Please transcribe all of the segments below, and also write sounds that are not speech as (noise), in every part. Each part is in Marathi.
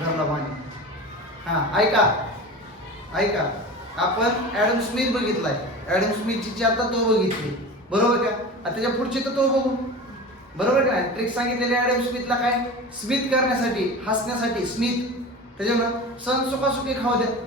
धरला पाणी हा ऐका. ऐका. आपण ऍडम स्मिथ बघितलाय. ऍडम स्मिथची आता तो बघितली. बरोबर का? आता त्याच्या पुढची तर तो बघू. बरोबर का? ट्रिक सांगितलेली ऍडम स्मिथला काय? स्मिथ करण्यासाठी हसण्यासाठी. स्मिथ त्याच्यामुळं सण सुखासुखी खाऊ द्या.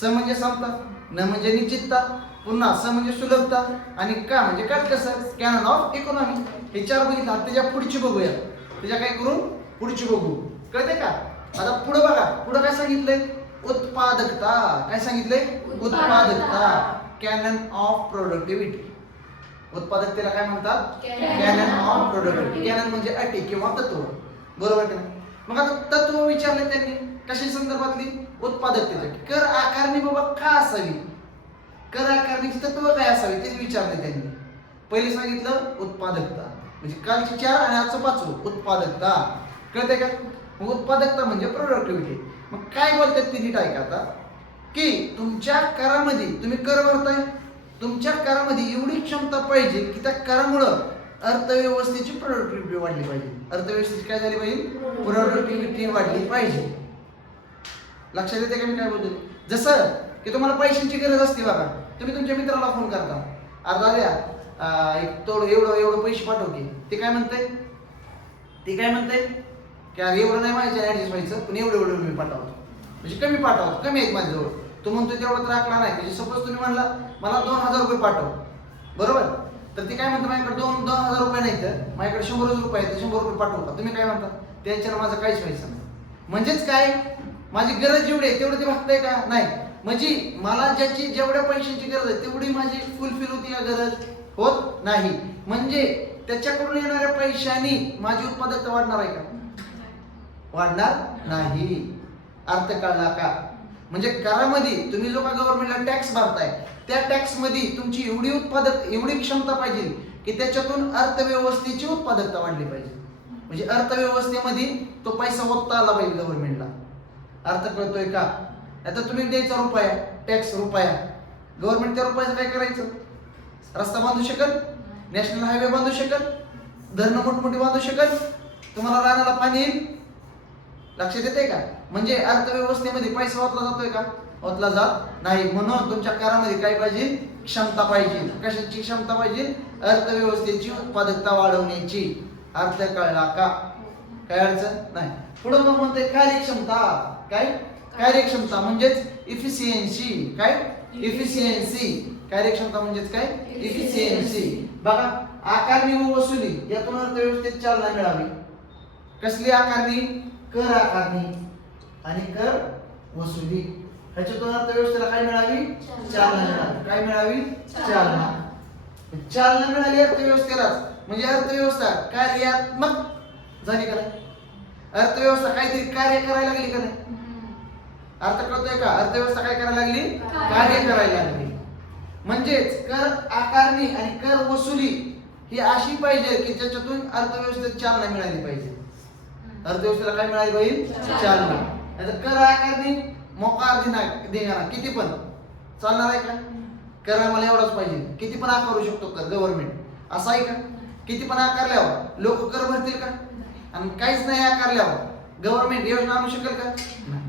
स म्हणजे समता न म्हणजे निश्चितता. पुन्हा स म्हणजे सुलभता. आणि का म्हणजे काय कसं कॅनन ऑफ इकॉनॉमी हे चार बघितलं. त्याच्या पुढची बघूया. त्याच्या काय करू? पुढची बघू. कळते का? आता पुढे बघा पुढे काय सांगितलंय? उत्पादकता. काय सांगितलंय? उत्पादकता. कॅनन ऑफ प्रोडक्टिव्हिटी उत्पादकतेला काय म्हणतात? कॅनन ऑफ प्रोडक्टिव्हिटी कॅनन म्हणजे अटी किंवा तत्व. बरोबर का? मग आता तत्व विचारले त्यांनी. कशा संदर्भातली? उत्पादकतेचे. कर आकारणी बाबा का असावी? कर आकारणीची तत्व काय असावी? तेच विचारले त्यांनी. पहिले सांगितलं उत्पादकता. म्हणजे कालची चार आणि आजचं पाचवं उत्पादकता. कळते का? मग उत्पादकता म्हणजे प्रोडक्टिव्हिटी मग काय बोलतात ते नीट ऐका आता. की तुमच्या करामध्ये तुम्ही कर भरताय. तुमच्या करामध्ये एवढी क्षमता पाहिजे की त्या करामुळं अर्थव्यवस्थेची प्रोडक्टिव्हिटी वाढली पाहिजे. अर्थव्यवस्थेची काय झाली पाहिजे प्रोडक्टिव्हिटी वाढली पाहिजे. लक्षात येते का मी काय बोलतो जसं की तुम्हाला पैशांची गरज असते बघा. तुम्ही तुमच्या मित्राला फोन करता. अर्धा द्या एक तोड एवढं एवढं पैसे पाठव की ते काय म्हणते ते काय म्हणते की अरे एवढं नाही माझ्या ॲडजस्ट व्हायचं पण एवढं एवढं मी पाठवतो. म्हणजे कमी पाठवतो कमी आहेत माझ्याजवळ तो म्हणतो तेवढं तर आकडा नाही. म्हणजे सपोज तुम्ही म्हणला मला दोन हजार रुपये पाठव. बरोबर? तर ते काय म्हणतं माझ्याकडे? दोन दोन हजार रुपये नाही तर माझ्याकडे शंभरच रुपये आहेत तर शंभर रुपये पाठवू का? तुम्ही काय म्हणता? त्यांच्यानं माझं काहीच व्हायचं नाही. म्हणजेच काय? माझी गरज जेवढी आहे तेवढं ते भागतंय का? नाही. म्हणजे मला ज्याची जेवढ्या पैशांची गरज आहे तेवढी माझी फुलफिल होती का गरज? होत नाही. म्हणजे त्याच्याकडून येणाऱ्या पैशानी माझी उत्पादकता वाढणार आहे का? वाढणार नाही. अर्थ कळला का? म्हणजे करामध्ये तुम्ही जो का गव्हर्नमेंटला टॅक्स भरताय त्या टॅक्समध्ये तुमची एवढी उत्पादक एवढी क्षमता पाहिजे की त्याच्यातून अर्थव्यवस्थेची उत्पादकता वाढली पाहिजे. म्हणजे अर्थव्यवस्थेमध्ये तो पैसा ओतता आला पाहिजे गव्हर्नमेंटला अर्थ कळतोय का? आता तुम्ही द्यायचा रुपया टॅक्स रुपया. गव्हर्नमेंट त्या रुपयाचं काय करायचं? रस्ता बांधू शकत? नॅशनल हायवे बांधू शकत? धरणं मोठमोठी बांधू शकत? तुम्हाला रानाला पाणी येईल? लक्षात येते का? म्हणजे अर्थव्यवस्थेमध्ये पैसा ओतला जातोय का? ओतला जात नाही. म्हणून तुमच्या करामध्ये काय पाहिजे? क्षमता पाहिजे. कशाची क्षमता पाहिजे? अर्थव्यवस्थेची उत्पादकता वाढवण्याची. अर्थ कळला का? काय अडचण? नाही. पुढे मग म्हणते कार्यक्षमता. काय? कार्यक्षमता म्हणजेच इफिशियन्सी काय? इफिशियन्सी कार्यक्षमता म्हणजेच काय? इफिशियन्सी बघा आकारणी व वसुली यातून अर्थव्यवस्थेत चालना मिळावी. कसली आकारणी? कर आकारणी आणि कर वसुली. ह्याच्यातून अर्थव्यवस्थेला काय मिळावी? चालना. मिळावी. काय मिळावी? चालना. चालना. मिळाली अर्थव्यवस्थेलाच. म्हणजे अर्थव्यवस्था कार्यात्मक झाली का अर्थव्यवस्था काहीतरी कार्य करायला लागली का नाही? अर्थ कळतोय का? अर्थव्यवस्था काय करायला लागली? कार्य. करायला लागली. म्हणजेच कर आकारणी आणि कर वसुली ही अशी पाहिजे की ज्याच्यातून अर्थव्यवस्थेत चालना मिळाली पाहिजे. अर्थव्यवस्थेला काय मिळाली पाहिजे चालना. नाहीतर कर आकारणी मोकार देणार देणार. किती पण? चालणार आहे का? कर आम्हाला एवढाच पाहिजे. किती पण आकारू शकतो कर गव्हर्नमेंट असं आहे का? किती पण आकारल्यावर लोक कर भरतील का? आणि काहीच नाही आकारल्यावर गव्हर्नमेंट योजना आणू शकेल का? नाही.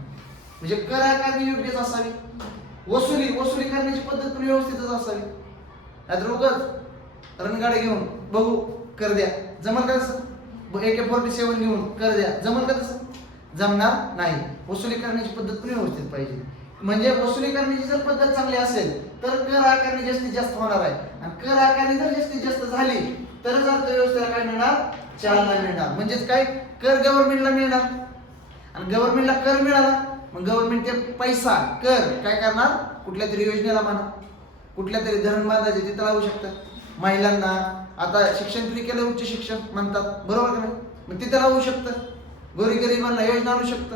म्हणजे कर आकारणी योग्यच असावी. वसुली वसुली करण्याची पद्धत पण व्यवस्थितच असावी. नाहीतर उगाच रणगाडे घेऊन बघू कर द्या. जमल का ए के फोर्टी सेवन घेऊन कर द्या जमल का तसं? जमणार नाही. वसुली करण्याची पद्धत पण व्यवस्थित पाहिजे. म्हणजे वसुली करण्याची जर पद्धत चांगली असेल तर कर आकारणी जास्तीत जास्त होणार आहे. आणि कर आकारणी जर जास्तीत जास्त झाली तरच अर्थव्यवस्थेला काय मिळणार? चालना मिळणार. म्हणजेच काय? कर गव्हर्नमेंटला मिळणार. आणि गव्हर्नमेंटला कर मिळाला मग गव्हर्नमेंट ते पैसा कर काय करणार? कुठल्या तरी योजनेला म्हणा. कुठल्या तरी धरण बांधायचे तिथं लावू शकतात. महिलांना आता शिक्षण फ्री केलं उच्च शिक्षण म्हणतात? बरोबर का नाही? मग तिथं राहू शकतं. गोरी गरिबांना योजना आणू शकतं.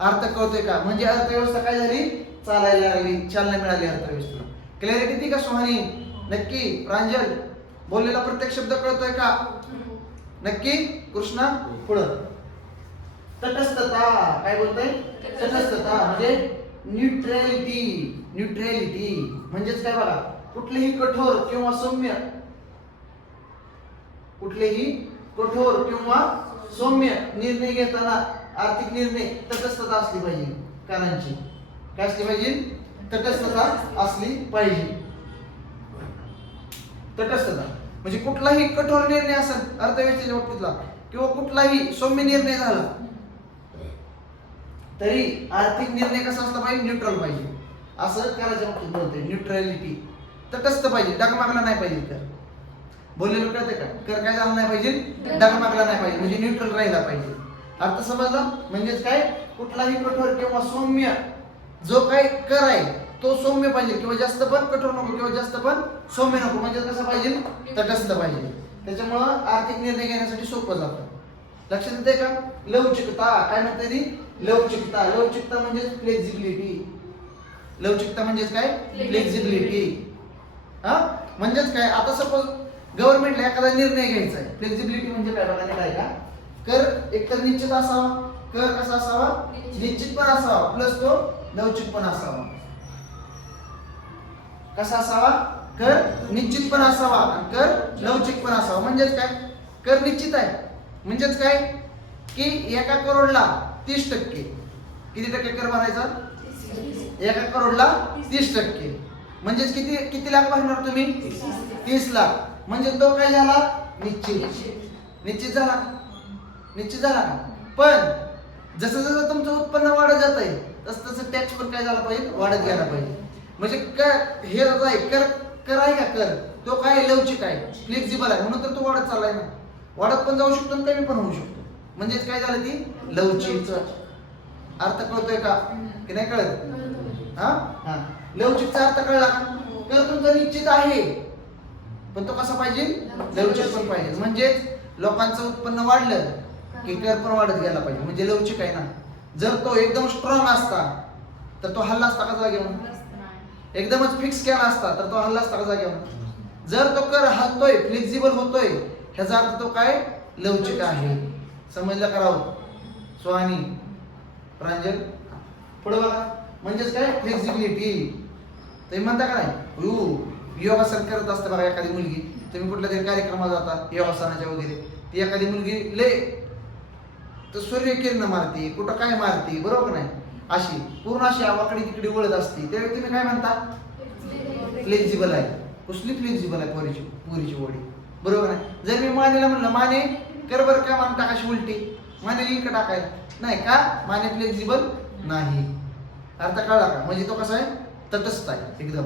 अर्थ कळतोय का? म्हणजे अर्थव्यवस्था काय झाली? चालायला लागली. चालना मिळाली अर्थव्यवस्थेला. क्लॅरिटी ती का सुहानी? नक्की. प्रांजल बोललेला प्रत्येक शब्द कळतोय का? नक्की. कृष्णा पुढं. तटस्थता. काय बोलतोय? तटस्थता. म्हणजे न्यूट्रॅलिटी न्यूट्रॅलिटी म्हणजेच काय बघा? कुठलीही कठोर किंवा सौम्य कुठलेही कठोर किंवा सौम्य निर्णय घेताना आर्थिक निर्णय तटस्थता असली पाहिजे. करांची काय असली पाहिजे? तटस्थता असली पाहिजे. तटस्थता. म्हणजे कुठलाही कठोर निर्णय असेल अर्थव्यवस्थेच्या बाबतीतला किंवा कुठलाही सौम्य निर्णय झाला तरी आर्थिक निर्णय कसा असला पाहिजे? न्यूट्रल पाहिजे. असं करायच्या बाबतीत बोलते न्यूट्रॅलिटी तटस्थ पाहिजे. डगमागला नाही पाहिजे तर. बोललेलं कळते का? कर काय झालं नाही पाहिजे? डगमागला नाही पाहिजे. म्हणजे न्यूट्रल राहिला पाहिजे. अर्थ समजला? म्हणजेच काय? कुठलाही कठोर किंवा सौम्य जो काय कर आहे तो सौम्य पाहिजे. किंवा जास्त पण कठोर नको किंवा जास्त पण सौम्य नको. म्हणजे कसं पाहिजे? तटस्थ पाहिजे. त्याच्यामुळं आर्थिक निर्णय घेण्यासाठी सोपं जातं. लक्षात येते का? लवचिकता. काय म्हणते ती? लवचिकता. लवचिकता म्हणजे फ्लेक्झिबिलिटी लवचिकता म्हणजेच काय? फ्लेक्झिबिलिटी हा? म्हणजेच काय? आता सपोज गव्हर्नमेंटला एखादा निर्णय घ्यायचा आहे. फ्लेक्झिबिलिटी म्हणजे काय बघा काय का कर एकतर निश्चित असावा कर कसा असावा? निश्चित. पण असावा प्लस तो लवचिक पण असावा. कसा असावा? कर निश्चित पण असावा कर लवचिक पण असावा. म्हणजेच काय? कर निश्चित आहे. म्हणजेच काय? की एका करोडला तीस टक्के. किती टक्के कर भरायचा? एका करोडला तीस टक्के. म्हणजेच किती किती लाख भरणार तुम्ही? तीस लाख. म्हणजे तो काय झाला? निश्चित निश्चित झाला. निश्चित झाला का? पण जसं जसं तुमचं उत्पन्न वाढत जात आहे तसं तसं टॅक्स पण काय झाला पाहिजे? वाढत गेला पाहिजे. म्हणजे कर हे आहे कर कर आहे का? कर. तो काय लवचिक आहे. फ्लेक्झिबल आहे. म्हणून तर तो वाढत चाललाय ना. वाढत पण जाऊ शकतो आणि कमी पण होऊ शकतो. म्हणजेच काय झालं ती? लवचिक. अर्थ कळतोय का? की नाही कळत? हा? हा. लवचिकचा अर्थ कळला का? कर तुमचा निश्चित आहे. पण तो कसा पाहिजे? लवचिक पण पाहिजे. म्हणजे लोकांचं उत्पन्न वाढलं की कर पण वाढत गेला पाहिजे. म्हणजे लवचिक आहे ना. जर तो एकदम स्ट्रॉंग असता तर तो हल्ला असता का जागेवर एकदमच फिक्स केला असता तर तो हल्ला असता का जागेवर जर तो कर हलतोय फ्लेक्झिबल होतोय ह्याचा अर्थ तो काय? लवचिक आहे. समजलं करावं सुहानी प्रांजल पुढे बघा. म्हणजेच काय? फ्लेक्झिबिलिटी तुम्ही म्हणता का नाही? यू योगासन करत असतं बघा एखादी मुलगी. तुम्ही कुठल्या तरी कार्यक्रमाला जाता योगासनाच्या वगैरे. ती एखादी मुलगी लय तर सूर्यकिरण मारते कुठं काय मारते बरोबर नाही? अशी पूर्ण अशी आवाकडे तिकडे वळत असते. त्यावेळी तुम्ही काय म्हणता? फ्लेक्झिबल आहे. कसली फ्लेक्झिबल आहे पोरीची पोरीची बॉडी बरोबर आहे जर मी मानेला म्हणलं माने कर बरं काय मान टाकाशी उलटी. माने लिंक टाकाय नाही का? माने फ्लेक्झिबल नाही. अर्थ कळला का? म्हणजे तो कसा आहे? तटस्थ आहे एकदम.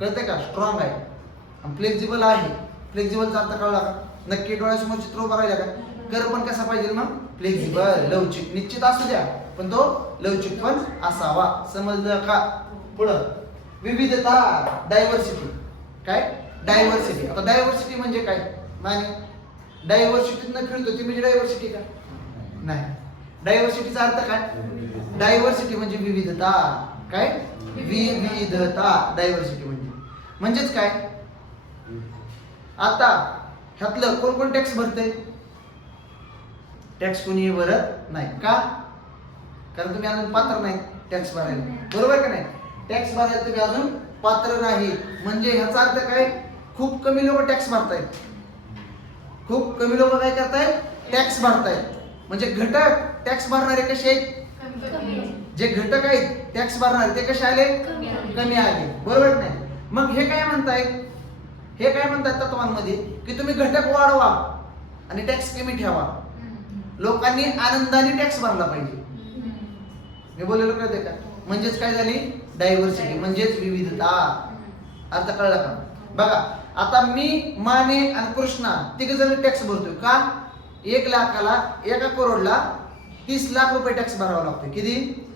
कळतंय का? स्ट्रॉंग आहे. फ्लेक्झिबल आहे. फ्लेक्झिबलचा अर्थ कळला का? नक्की डोळ्यासमोर चित्र उभं राहिलं का? कर पण कसा पाहिजे मग फ्लेक्झिबल लवचिक. निश्चित असू द्या पण तो लवचिक पण असावा. समजलं का? पुढं. विविधता डायव्हर्सिटी काय? डायव्हर्सिटी आता डायव्हर्सिटी म्हणजे काय? माने? डायव्हर्सिटीतनं खेळतो ती म्हणजे डायव्हर्सिटी का? नाही. डायव्हर्सिटीचा अर्थ काय? डायव्हर्सिटी म्हणजे विविधता. काय? विविधता. डायव्हर्सिटी म्हणजे म्हणजेच काय? आता ह्यातलं कोण कोण टॅक्स भरते टॅक्स कोणी भरत नाही. का? कारण तुम्ही अजून पात्र नाही टॅक्स भरायला. बरोबर का नाही? टॅक्स भरायला तुम्ही अजून पात्र नाही. म्हणजे ह्याचा अर्थ काय? खूप कमी लोक टॅक्स भरतायत. खूप कमी लोक काय करतायत? टॅक्स भरतायत. म्हणजे घटक टॅक्स भरणारे कसे आहेत? जे घटक आहेत टॅक्स भरणारे ते कसे आले? कमी. आले. बरोबर नाही? मग हे काय म्हणतायत हे काय म्हणतात तत्वांमध्ये? की तुम्ही घटक वाढवा आणि टॅक्स कमी ठेवा. लोकांनी आनंदाने टॅक्स भरला पाहिजे. मी बोललेलो कळते का? म्हणजेच काय झाली? डायव्हर्सिटी म्हणजेच विविधता. अर्थ कळला का? बघा आता मी माने आणि कृष्णा तिघ जण टॅक्स भरतोय का? एक लाखाला एका करोडला तीस लाख रुपये टॅक्स भरावा लागतो किती?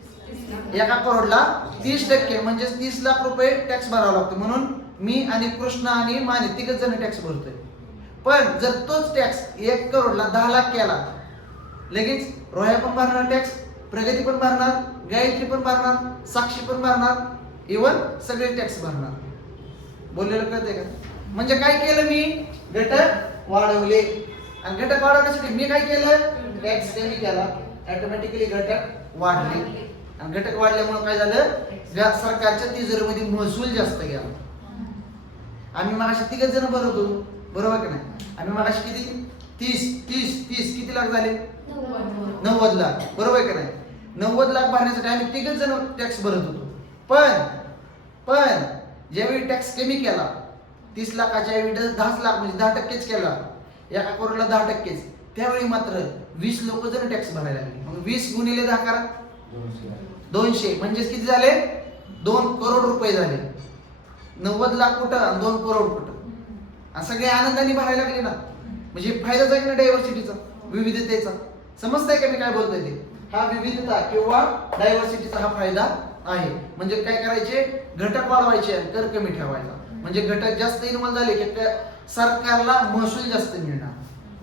एका करोडला तीस टक्के म्हणजे तीस लाख रुपये टॅक्स भरावा लागतो. म्हणून मी आणि कृष्णा आणि माने तिघच जण टॅक्स भरतोय. पण जर तोच टॅक्स एक करोडला दहा लाख केला लगेच रोह्या पण भरणार टॅक्स प्रगती पण भरणार गायत्री पण भरणार साक्षी पण भरणार इवन सगळे टॅक्स भरणार. बोललेलं कळते का? म्हणजे काय केलं मी? घटक वाढवले. आणि घटक वाढवण्यासाठी मी काय केलं? टॅक्स कमी केला. ऑटोमॅटिकली घटक वाढले. आणि घटक वाढल्यामुळे काय झालं? सरकारच्या तिजोरीमध्ये महसूल जास्त गेला. आम्ही मगाशी तिघच जण भरत होतो. बरोबर की नाही? आम्ही मगाशी किती? तीस तीस तीस. किती लाख झाले? नव्वद लाख. बरोबर आहे नाही? नव्वद लाख भरण्यासाठी आम्ही तिघच जण टॅक्स भरत होतो. पण पण ज्यावेळी टॅक्स कमी केला तीस लाखाच्या ऐवजी दहाच लाख म्हणजे दहा टक्केच केला. एका करोडला दहा टक्केच. त्यावेळी मात्र वीस लोक जण टॅक्स भरायला लागले. मग वीस गुणिले दहा करा. दोनशे म्हणजेच किती झाले? दोन करोड रुपये झाले. नव्वद लाख कुठं आणि दोन करोड कुठं? आणि सगळे आनंदाने भरायला लागले ना. म्हणजे फायदाच आहे ना डायव्हर्सिटीचा विविधतेचा. समजतंय का मी काय बोलतोय ते? हा विविधता किंवा डायव्हर्सिटीचा हा फायदा आहे. म्हणजे काय करायचे? घटक वाढवायचे आणि कर कमी ठेवायचा. म्हणजे घटक जास्त इन्व्हॉल्व झाले की क- सरकारला महसूल जास्त मिळणार.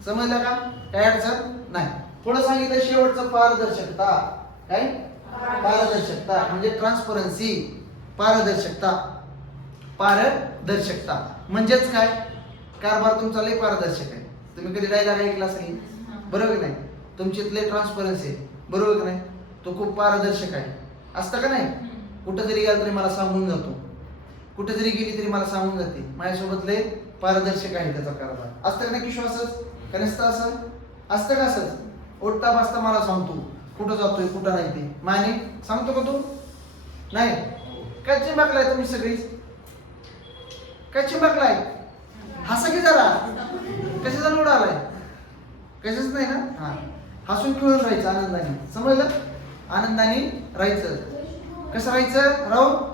समजलं का? काय अडचण? नाही. पुढे सांगितलं शेवटचं पारदर्शकता. काय? पारदर्शकता म्हणजे ट्रान्सपरन्सी पारदर्शकता. पारदर्शकता. म्हणजेच काय? कारभार तुमचा लय पारदर्शक आहे. तुम्ही कधी डायलॉग ऐकला असेल? बरोबर की नाही? लय ट्रान्सपरन्सी आहे. बरोबर की नाही? तो खूप पारदर्शक आहे. असतं का नाही? कुठं जरी गेला तरी मला सांगून जातो. कुठं जरी गेली तरी मला सांगून जाते. माझ्यासोबत लय पारदर्शक आहे त्याचा कारभार. असतं का नाही किशोर असंच का नसतं असं? असतं का असंच? ओटता बसता मला सांगतो. कुठं जातोय कुठं नाही ते माने सांगतो का तू? नाही. काय चिंबकलाय तुम्ही सगळीच काय चिंबकलाय? हसा की जरा? कशाचा लोड आलाय? कशाच नाही ना? हा. हसून खेळून राहायचं आनंदाने. समजलं? आनंदाने राहायचं. कसं राहायचं? राहू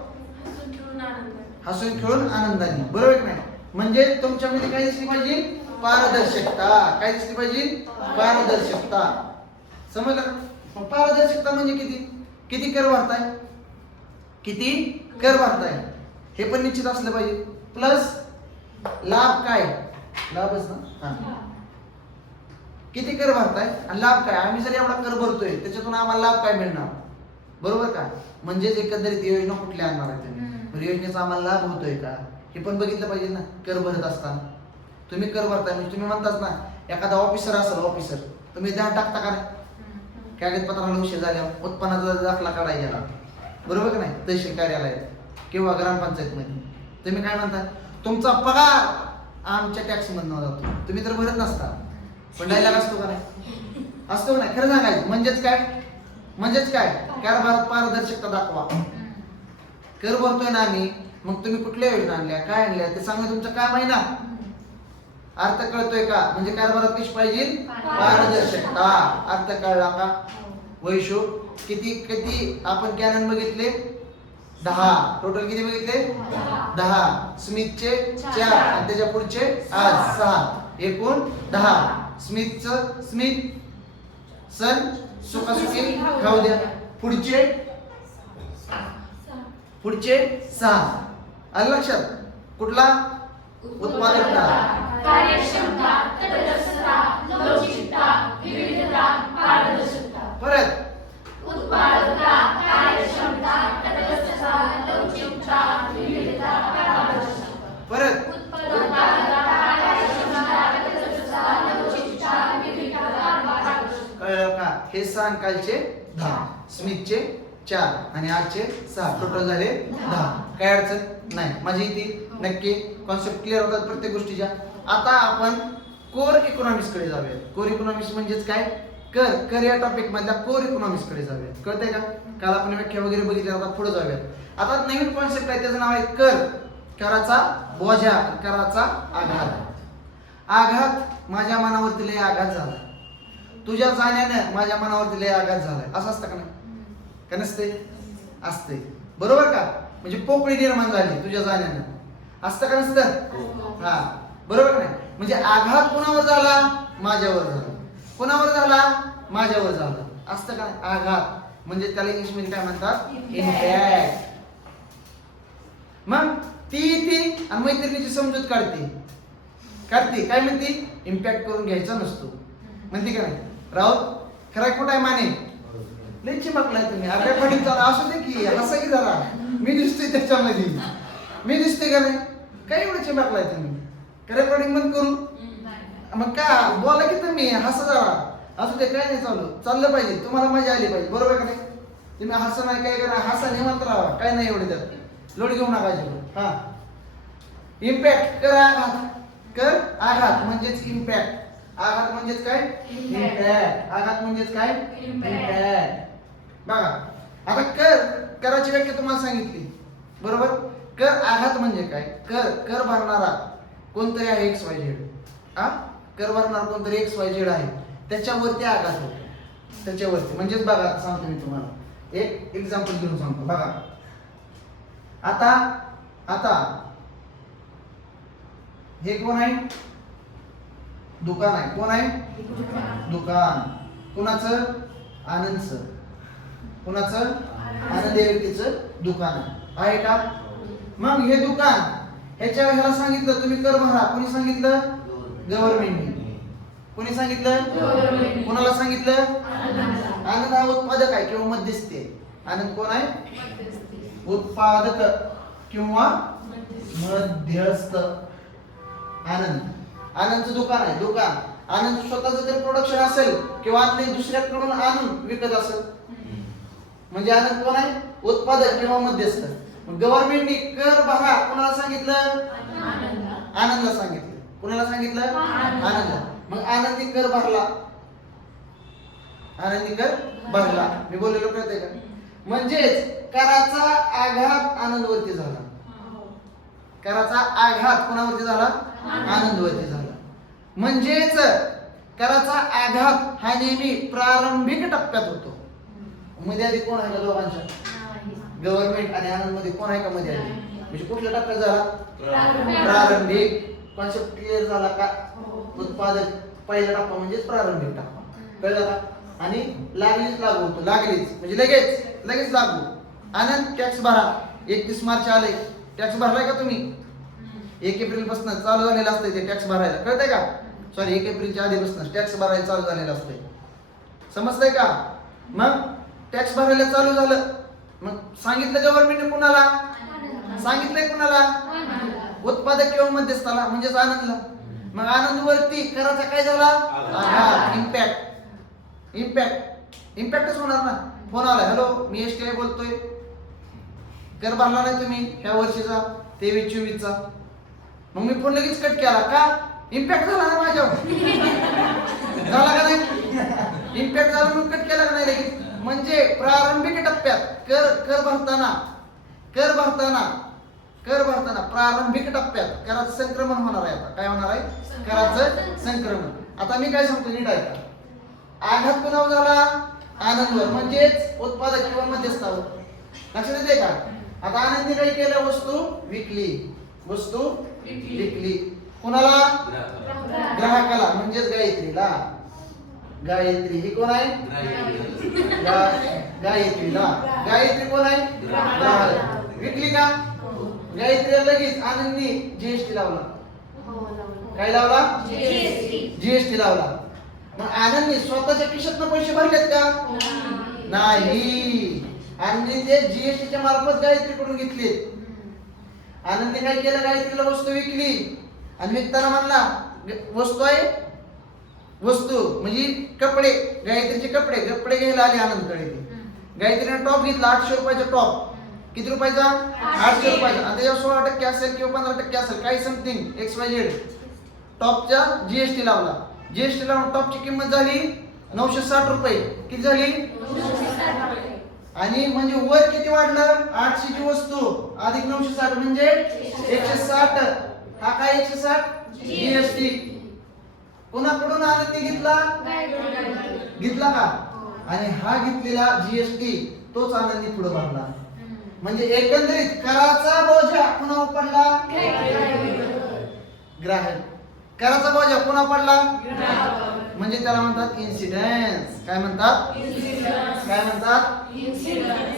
हसून खेळून आनंदाने. बरोबर की नाही? म्हणजे तुमच्यामध्ये काय दिसली पाहिजे? पारदर्शकता. काय दिसली पाहिजे? पारदर्शकता. समजलं? का? मग पारदर्शकता म्हणजे किती? किती कर भरताय किती कर भरताय हे पण निश्चित असलं पाहिजे. प्लस लाभ काय? लाभच ना? हा. किती कर भरताय आणि लाभ काय? आम्ही जर एवढा कर भरतोय त्याच्यातून आम्हाला लाभ काय मिळणार? बरोबर का? म्हणजेच एकंदरीत योजना कुठल्या आणणार आहे तुम्ही? तर योजनेचा आम्हाला लाभ होतोय का? हे पण बघितलं पाहिजे ना कर भरत असताना. तुम्ही कर भरताय म्हणजे तुम्ही म्हणताच ना एखादा ऑफिसर असेल ऑफिसर तुम्ही ध्यान टाकता का नाही? कागदपत्राला उशीर झाल्यावर उत्पन्नाचा दाखला काढायला बरोबर का नाही? तहसील कार्यालयात किंवा ग्रामपंचायतमध्ये. तुम्ही काय म्हणता? तुमचा पगार आमच्या टॅक्स मधनं जातो. तुम्ही तर भरत नसता. पण डायलॉग असतो का नाही? असतो का नाही खरं सांगायचं. म्हणजेच काय? म्हणजेच काय? कारभारात पारदर्शकता दाखवा. कर भरतोय ना आम्ही. मग तुम्ही कुठल्या योजना आणल्या? काय आणल्या? ते सांगणं तुमचं काय महिना अर्थ कळतोय का? म्हणजे कारभारात कशी पाहिजे? पारदर्शकता. अर्थ कळला का? वैशो किती किती आपण कॅनन बघितले? दहा. टोटल किती बघितले? दहा. स्मिथचे चार. आणि त्याच्या पुढचे आज सहा. एकूण दहा. स्मिथचं स्मिथ सन सुखासुखी खाऊ द्या. पुढचे? पुढचे? सहा. आलं लक्षात? कुठला? उत्पादकता. कार्यक्षमता तटस्थता लवचिकता विविधता पारदर्शकता परत. उत्पादकता कार्यक्षमता तटस्थता लवचिकता विविधता पारदर्शकता परत. कळलं का? हे सांग कालचे दहा. स्मिथचे चार आणि आजचे सहा. टोटल झाले दहा. काय अडचण? नाही. माझी इथे नक्की कॉन्सेप्ट क्लिअर होतात प्रत्येक गोष्टीच्या. आता आपण कोर इकॉनॉमिक्सकडे जाऊया कोर इकॉनॉमिक्स म्हणजेच काय? कर कर या टॉपिक मधल्या कोर इकॉनॉमिक्सकडे जाऊया कळतंय का? काल आपण व्याख्या वगैरे बघितल्या आता पुढे जाऊयात. आता नवीन कॉन्सेप्ट आहे त्याचं नाव आहे कर कराचा बोजा कराचा आघात. आघात माझ्या मनावरती लय आघात झाला तुझ्या जाण्यानं माझ्या मनावरती लय आघात झालाय. असं असतं का नाही? का नसते? असते. बरोबर का? म्हणजे पोकळी निर्माण झाली तुझ्या जाण्यानं. असतं का नसतं? हा. बरोबर नाही? म्हणजे आघात कुणावर झाला? माझ्यावर झाला. कुणावर झाला? माझ्यावर झाला. असतं का नाही? आघात. म्हणजे त्याला इंग्लिशमध्ये काय म्हणतात? इम्पॅक्ट मग ती ती आणि मैत्रिणीची समजूत काढते. काढते. काय म्हणते? इम्पॅक्ट करून घ्यायचा नसतो. म्हणते का नाही? राऊत खरा कुठं आहे माने? लई चिमकलाय तुम्ही. आपल्या फडीत जरा असू दे की हसा की जरा. मी दिसतोय त्याच्यामध्ये. मी दिसते का नाही? काय एवढं चिमकलाय तुम्ही? रेकॉर्डिंग बंद करू? मग का बोला की तुम्ही. हसा जरा. असू दे काय नाही चालू. चाललं पाहिजे. तुम्हाला मजा आली पाहिजे. बरोबर का नाही? तुम्ही हसा नाही काय करा. हसा निवांत राहा काय नाही एवढे त्यात. लोड घेऊ नका. हा. इम्पॅक्ट कर आघात. कर आघात म्हणजेच इम्पॅक्ट आघात म्हणजेच काय. इम्पॅक्ट आघात म्हणजेच काय. इम्पॅक्ट बघा. आता कर. कराची व्याख्या तुम्हाला सांगितली. बरोबर? कर आघात म्हणजे काय? कर. कर भरणारा. कोणतरी आहे एक्स वाय झेड हा? कर भरणारा कोणतरी एक्स वाय झेड आहे. त्याच्यावरती आघात होतो. त्याच्यावरती. म्हणजेच बघा सांगतो मी तुम्हाला. एक एक्झाम्पल घेऊन सांगतो. बघा. आता आता. हे कोण आहे? दुकान आहे. कोण आहे? दुकान. कुणाचं? आनंदचं कुणाचं? आनंद या व्यक्तीचं दुकान आहे का? मग हे दुकान. ह्याच्या ह्याला सांगितलं तुम्ही कर भरा. कोणी सांगितलं? गव्हर्नमेंटने कोणी सांगितलं. कोणाला सांगितलं? आनंद. आनंद हा उत्पादक आहे किंवा मध्यस्थी आहे. आनंद कोण आहे? मध्यस्थी. उत्पादक किंवा मध्यस्थी. मध्यस्थ. आनंद. आनंदचं दुकान आहे दुकान. आनंद स्वतःचं जर प्रोडक्शन असेल किंवा आपले दुसऱ्याकडून आणून विकत असेल. म्हणजे आनंद कोण आहे? उत्पादक किंवा मध्यस्थ. गव्हर्नमेंटने कर भरा कोणाला सांगितलं? आनंद. आनंदला सांगितलं. कोणाला सांगितलं? आनंद. मग आनंदी कर भरला. आनंदी कर भरला. मी बोललेलो कळतंय का? म्हणजेच कराचा आघात आनंदवरती झाला. कराचा आघात कोणावरती झाला? आनंद. आनंदवरती झाला. म्हणजेच कराचा आघात हा नेहमी प्रारंभिक टप्प्यात होतो. मध्ये आधी कोण आहे का दोघांच्या. गव्हर्नमेंट आणि आनंदमध्ये कोण आहे का मध्ये. म्हणजे कुठल्या टप्प्यात झाला? प्रारंभिक. कॉन्सेप्ट क्लिअर झाला का? हो. उत्पादक पहिला टप्पा म्हणजेच प्रारंभिक टप्पा. कळलं का? आणि लागलीच लागू होतो. लागलीच. म्हणजे लगेच. लगेच लागू. आनंद टॅक्स भरा. एकतीस मार्च आले टॅक्स भरलाय का तुम्ही? एक एप्रिलपासून चालू झालेलं असतंय ते टॅक्स भरायला. कळतंय का? सॉरी एक एप्रिलच्या आधीपासून टॅक्स भरायला चालू झालेलं असतंय. समजतंय का? मग टॅक्स भरायला चालू झालं. मग सांगितलं गव्हर्नमेंटने कुणाला. सांगितलंय कुणाला. उत्पादक किंवा मध्यस्थाला म्हणजेच आनंदला. मग आनंद वरती कराचा काय झाला? इम्पॅक्ट इम्पॅक्ट इम्पॅक्टच होणार ना. फोन आला. हॅलो मी एस टी आय बोलतोय. कर भरला नाही तुम्ही ह्या वर्षीचा तेवीस चोवीसचा. मग मी फोन लगेच कट केला. का? इम्पॅक्ट झाला ना माझ्यावर. (laughs) झाला का नाही? इम्पॅक्ट झाला म्हणून कट केला का नाही लगेच? म्हणजे प्रारंभिक टप्प्यात कर कर भरताना कर भरताना कर भरताना प्रारंभिक टप्प्यात कराचं संक्रमण होणार आहे आता. काय होणार आहे? कराचं संक्रमण. आता मी काय सांगतो नीट ऐका. आघात कुणावर झाला? आनंदवर. म्हणजेच उत्पादक किंवा मध्यस्थावर. लक्षात येते का? आता आनंदी काय केलं? वस्तू विकली. वस्तू विकली. विकली. कुणाला? ग्राहकाला म्हणजेच गायत्रीला. गायत्री ही कोण आहे? गा- गायत्रीला. गायत्री कोण आहे? विकली का? गायत्रीला लगेच आनंदी जीएसटी लावला. हो, लावलं. काय लावला. जीएसटी लावला. मग आनंदने स्वतःच्या खिशातनं पैसे भरलेत का? नाही. आनंदी ते जीएसटीच्या मार्फत गायत्रीकडून घेतले आनंदी काय केलं? गायत्रीला वस्तू विकली. आणि विकताना म्हणला वस्तू आहे वस्तू म्हणजे कपडे गायत्रीचे कपडे कपडे घ्यायला आले आनंदकडे गायत्रीने टॉप घेतला आठशे रुपयाचा टॉप. किती रुपयाचा? आठशे. रुपयाचा. आणि त्याच्यावर सोळा टक्के असेल किंवा पंधरा टक्के असेल काही समथिंग एक्स वाय झेड टॉपच्या जीएसटी लावला. जीएसटी लावून टॉपची किंमत झाली नऊशे साठ रुपये. किती झाली. आणि म्हणजे वर किती वाढलं? आठशे ची वस्तू. अधिक नऊशे साठ म्हणजे एकशे साठ. हा काय एकशे साठ? जीएसटी कुणाकडून आनंदी घेतला गायत्री. घेतला का. आणि हा घेतलेला जीएसटी तोच आनंदी पुढे भरला. म्हणजे एकंदरीत कराचा बोजा कुणावर पडला. ग्राहक कराचा बोजा कुणा पडला. म्हणजे त्याला म्हणतात इन्सिडेन्स काय म्हणतात. काय म्हणतात.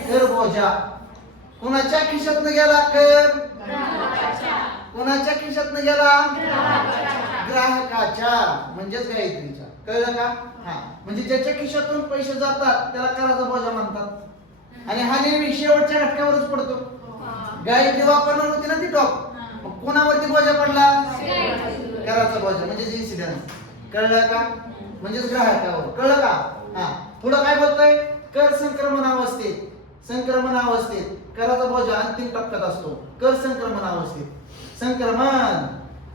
कर बोजा कुणाच्या खिशातनं गेला कर. कुणाच्या खिशातनं गेला ग्राहकाच्या. म्हणजेच गायत्रीच्या. कळलं का? हा. म्हणजे ज्याच्या खिशातून पैसे जातात त्याला कराचा बोजा म्हणतात. आणि हा नेहमी शेवटच्या घटकावरच पडतो. हा. गायत्री वापरणार होती ना ती टॉप. मग कोणावरती बोजा पडला. कराचा बोजा म्हणजेच इन्सिडेंट कळलं का? म्हणजेच ग्राहकावर. कळलं का? हा. पुढं काय बोलतोय? कर संक्रमण अवस्थेत. संक्रमण अवस्थेत. कराचा बोजा अंतिम टप्प्यात असतो. कर संक्रमण अवस्थेत. संक्रमण.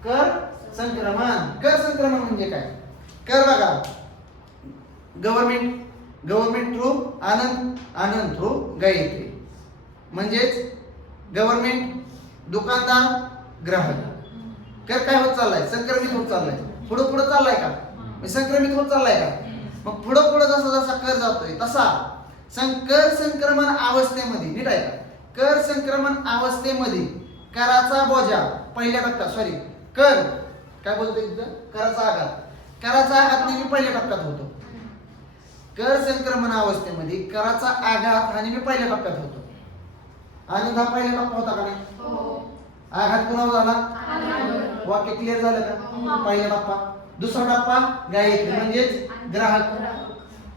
कर संक्रमण. कर संक्रमण म्हणजे काय? कर बघा. Government government through Anand Anand through Gayatri म्हणजेच गव्हर्नमेंट दुकानदार ग्राहक. कर काय होत चाललाय? संक्रमित होत चाललाय. पुढं पुढं चाललाय का? संक्रमित होत चाललाय का? मग पुढं पुढं जसा जसा कर जातोय तसा. संकर संक्रमण अवस्थेमध्ये नीट आहे कर संक्रमण अवस्थेमध्ये कराचा बोजा पहिल्या टप्प्यात सॉरी कर काय बोलतोय तिथं कराचा आघात कराचा आघात नेहमी पहिल्या टप्प्यात होतो. कर संक्रमण अवस्थेमध्ये कराचा आघात हा नेहमी पहिल्या टप्प्यात होतो. आनंद हा पहिला टप्पा होता का नाही? हो. आघात कुणावर झाला. वाक्य क्लिअर झालं का? हो. पहिला टप्पा. दुसरा टप्पा गायत्री म्हणजेच ग्राहक.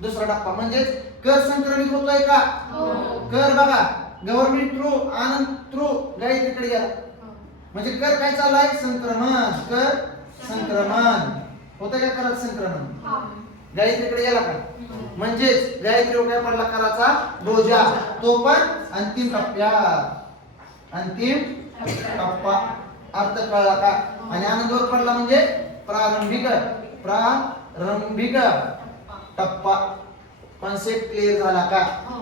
दुसरा टप्पा म्हणजेच कर संक्रमित होतोय का? हो. कर बघा. गव्हर्नमेंट थ्रू आनंद थ्रू गायत्रीकडे गेला म्हणजे कर काय चाललाय? संक्रमण. कर संक्रमण. होतं का करत संक्रमण? गायत्रीकडे गेला का? म्हणजेच गायत्रीवर काय पडला कराचा बोजा. तो पण अंतिम टप्प्यात. अंतिम टप्पा. अर्थ कळला का? आणि आनंदवर पडला म्हणजे प्रारंभिक. प्रारंभिक टप्पा. कॉन्सेप्ट क्लिअर झाला का?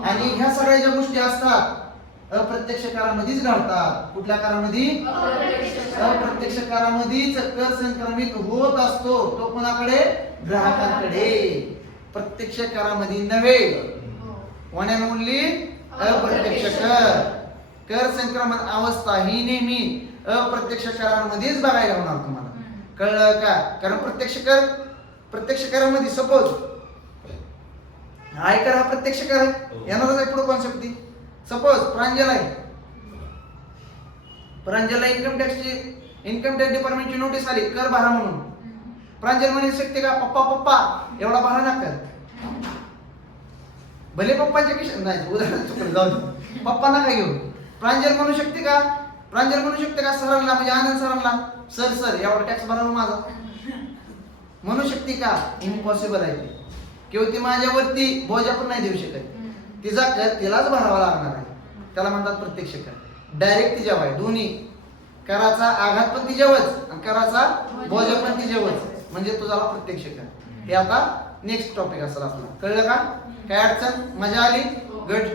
आणि ह्या सगळ्या ज्या गोष्टी असतात अप्रत्यक्ष काळामध्येच घडतात. कुठल्या काळामध्ये अप्रत्यक्ष काळामध्येच कर संक्रमित होत असतो. तो कोणाकडे? ग्राहकांकडे. प्रत्यक्ष करामध्ये नव्हे. वन अँड ओनली अप्रत्यक्ष कर. कर. संक्रमण अवस्था ही नेहमी अप्रत्यक्ष करांमध्येच बघायला होणार तुम्हाला. कळलं का? कारण प्रत्यक्ष कर प्रत्यक्ष करामध्ये सपोज आयकर हा प्रत्यक्ष कर. आहे येणारच आहे पुढे कॉन्सेप्ट ती. सपोज प्रांजल आहे प्रांजलला इन्कम टॅक्सची इन्कम टॅक्स डिपार्टमेंटची नोटीस आली कर भरा म्हणून. प्रांजल म्हणू शकते का? पप्पा पप्पा एवढा भरा ना कर. भले पप्पाचे किशन नाही उदाहरण चुकलं जाऊ पप्पा नका घेऊ. प्रांजल म्हणू शकते का? प्रांजल म्हणू शकते का? सरांना म्हणजे आनंद सरांना. सर सर एवढा टॅक्स भरा माझा. म्हणू शकते का? इम्पॉसिबल आहे ते. किंवा ती माझ्यावरती बोजा पण नाही देऊ शकत. तिचा कर तिलाच भरावा लागणार आहे. त्याला म्हणतात प्रत्यक्ष कर. डायरेक्ट तिच्यावर आहे दोन्ही. कराचा आघात पण तिच्यावरच आणि कराचा बोजा पण तिच्यावरच. म्हणजे तुझा प्रत्यक्ष कर. हे आता नेक्स्ट टॉपिक असेल आपला. कळलं का? काय अडचण? मजा आली? गुड